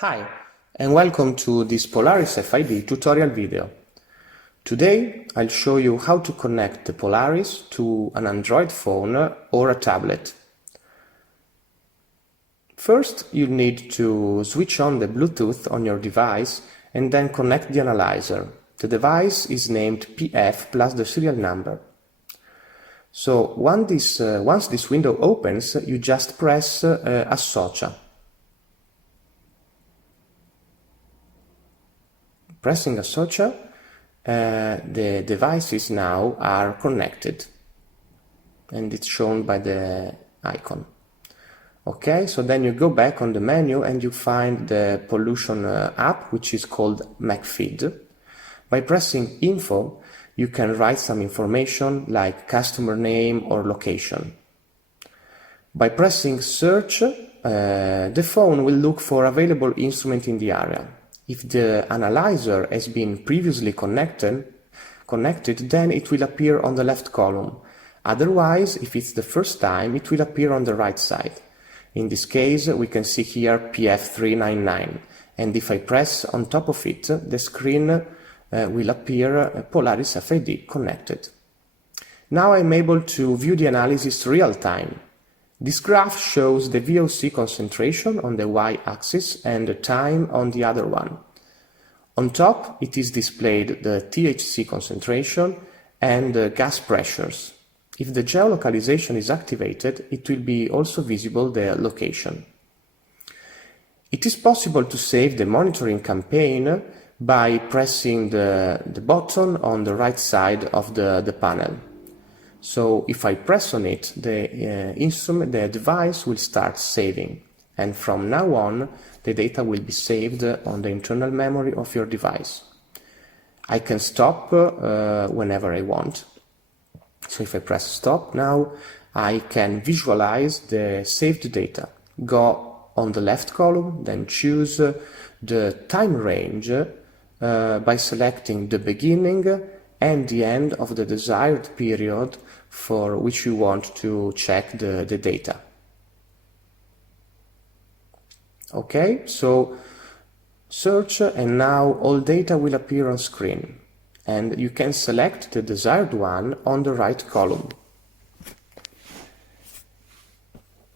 Hi, and welcome to this Polaris FID tutorial video. Today, I'll show you how to connect the Polaris to an Android phone or a tablet. First, you'll need to switch on the Bluetooth on your device and then connect the analyzer. The device is named PF plus the serial number. So once this window opens, you just press Associa. Pressing Associa, the devices now are connected and it's shown by the icon. Okay, so then you go back on the menu and you find the pollution app, which is called McFID. By pressing Info, you can write some information like customer name or location. By pressing Search, the phone will look for available instrument in the area. If the analyzer has been previously connected, then it will appear on the left column. Otherwise, if it's the first time, it will appear on the right side. In this case, we can see here PF399, and if I press on top of it, the screen will appear Polaris FID connected. Now I'm able to view the analysis real time. This graph shows the VOC concentration on the y-axis and the time on the other one. On top, it is displayed the THC concentration and the gas pressures. If the geolocalization is activated, it will be also visible the location. It is possible to save the monitoring campaign by pressing the button on the right side of the panel. So if I press on it, the device will start saving, and from now on the data will be saved on the internal memory of your device. I can stop whenever I want. So if I press stop now, I can visualize the saved data. Go on the left column, then choose the time range by selecting the beginning and the end of the desired period for which you want to check the data. Okay, so search, and now all data will appear on screen, and you can select the desired one on the right column.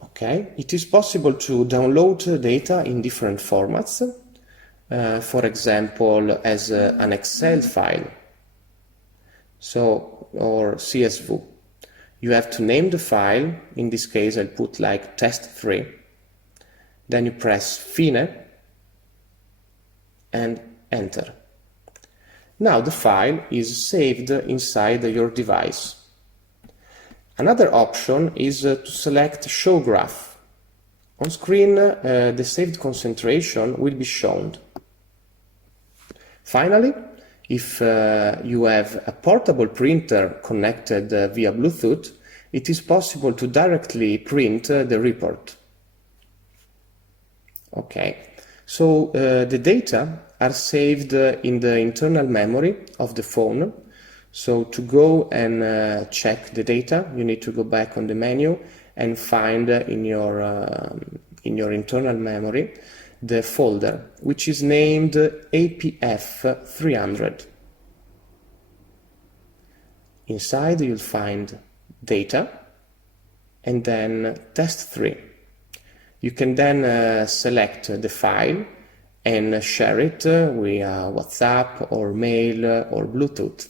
Okay, it is possible to download data in different formats, for example as an Excel file, or CSV. You have to name the file. In this case, I'll put like test3. Then you press Fine and enter. Now the file is saved inside your device. Another option is to select Show Graph. On screen, the saved concentration will be shown. Finally, if you have a portable printer connected via Bluetooth, it is possible to directly print the report. Okay, so the data are saved in the internal memory of the phone. So to go and check the data, you need to go back on the menu and find in your internal memory the folder, which is named APF 300. Inside you'll find data and then test3. You can then select the file and share it via WhatsApp or mail or Bluetooth.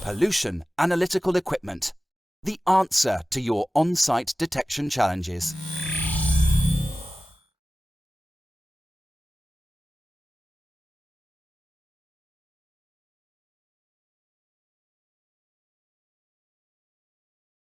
Pollution analytical equipment, the answer to your on-site detection challenges.